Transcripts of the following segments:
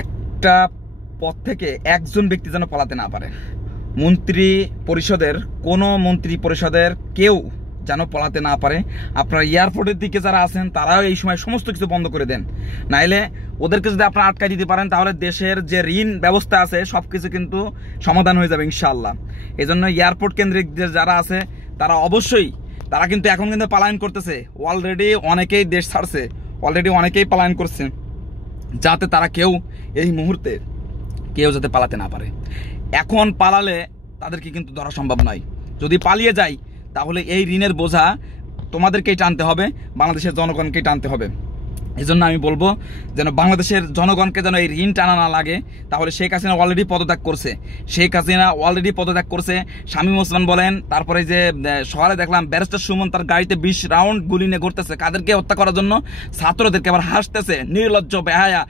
একটা পদ থেকে একজন ব্যক্তি যেন পালাতে না পারে। মন্ত্রী পরিষদের কোনো মন্ত্রী পরিষদের কেউ যেন পালাতে না পারে। আপনারা এয়ারপোর্টের দিকে যারা আছেন তারাও এই সময় সমস্ত কিছু বন্ধ করে দেন, নাইলে ওদেরকে যদি আপনারা আটকাই দিতে পারেন তাহলে দেশের যে ঋণ ব্যবস্থা আছে সব কিছু কিন্তু সমাধান হয়ে যাবে ইনশাআল্লাহ। এই জন্য এয়ারপোর্ট কেন্দ্রিক যারা আছে তারা অবশ্যই, তারা কিন্তু এখন কিন্তু পলায়ন করতেছে, অলরেডি অনেকেই দেশ ছাড়ছে, অলরেডি অনেকেই পলায়ন করছে, যাতে তারা কেউ এই মুহূর্তে কেউ যাতে পালাতে না পারে। এখন পালালে তাদেরকে কিন্তু ধরা সম্ভব নয়। যদি পালিয়ে যায় তাহলে এই ঋণের বোঝা তোমাদেরকেই টানতে হবে, বাংলাদেশের জনগণকেই টানতে হবে। এই জন্য আমি বলবো যেন বাংলাদেশের জনগণকে যেন এই ঋণ টানা না লাগে। তাহলে শেখ হাসিনা অলরেডি পদত্যাগ করছে, শামীম ওসমান বলেন, তারপরে যে শহরে দেখলাম ব্যারিস্টার সুমন তার গাড়িতে 20 রাউন্ড গুলি নিয়ে ঘুরতেছে, কাদেরকে হত্যা করার জন্য? ছাত্রদেরকে। আবার হাসতেছে, নির্লজ্জ বেহায়া।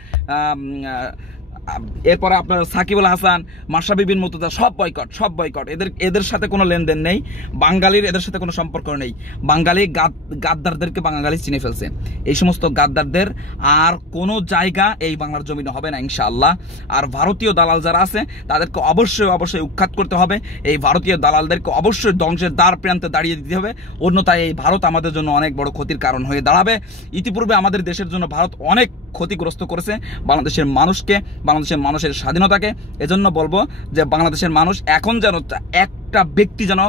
এরপরে আপনার সাকিবুল হাসান, মাশরাফি বিন মুর্তজা সব বয়কট। এদের সাথে কোনো লেনদেন নেই, বাঙালির এদের সাথে কোনো সম্পর্ক নেই। বাঙালি গাদ্দারদেরকে বাঙালি চিনে ফেলছে। এই সমস্ত গাদ্দারদের আর কোনো জায়গা এই বাংলার জমিনে হবে না ইনশাআল্লাহ। আর ভারতীয় দালাল যারা আছে তাদেরকে অবশ্যই উৎখাত করতে হবে। এই ভারতীয় দালালদেরকে অবশ্যই ধ্বংসের দ্বার প্রান্তে দাঁড়িয়ে দিতে হবে, অন্যথায় এই ভারত আমাদের জন্য অনেক বড় ক্ষতির কারণ হয়ে দাঁড়াবে। ইতিপূর্বে আমাদের দেশের জন্য ভারত অনেক ক্ষতিগ্রস্ত করেছে বাংলাদেশের মানুষকে, বাংলাদেশের মানুষের স্বাধীনতাকে। এজন্য বলবো যে বাংলাদেশের মানুষ এখন যেন একটা ব্যক্তি যেন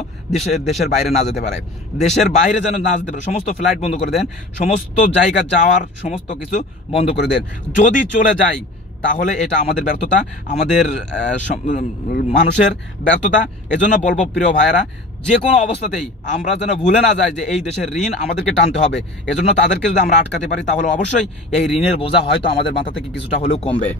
দেশের বাইরে না যেতে পারে, দেশের বাইরে যেন না যেতে পারে। সমস্ত ফ্লাইট বন্ধ করে দেন, সমস্ত জায়গা যাওয়ার সমস্ত কিছু বন্ধ করে দেন। যদি চলে যায় তাহলে এটা আমাদের ব্যর্থতা, আমাদের মানুষের ব্যর্থতা। এজন্য বলবো প্রিয় ভাইয়েরা, যে কোনো অবস্থাতেই আমরা যেন ভুলে না যাই যে এই দেশের ঋণ আমাদেরকে টানতে হবে। এজন্য তাদেরকে যদি আমরা আটকাতে পারি তাহলে অবশ্যই এই ঋণের বোঝা হয়তো আমাদের মাথা থেকে কিছুটা হলেও কমবে।